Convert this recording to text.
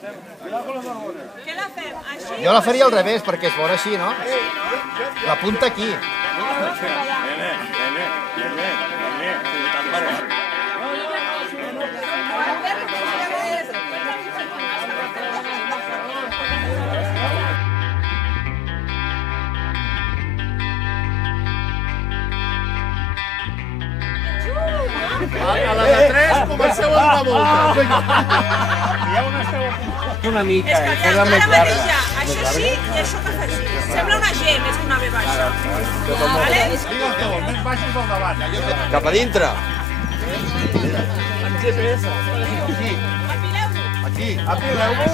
Què la fem? Així? Jo la faria al revés, perquè es veurà així, no? La punta aquí. A la de 3 comenceu a donar voltes. Una mica, És que ara mateix ja, això sí i això que fa així. Sembla una G més que una B baixa. Vale? Els més baixos del davant. Cap a dintre. Aquí. Apileu-lo. Aquí. Apileu-vos.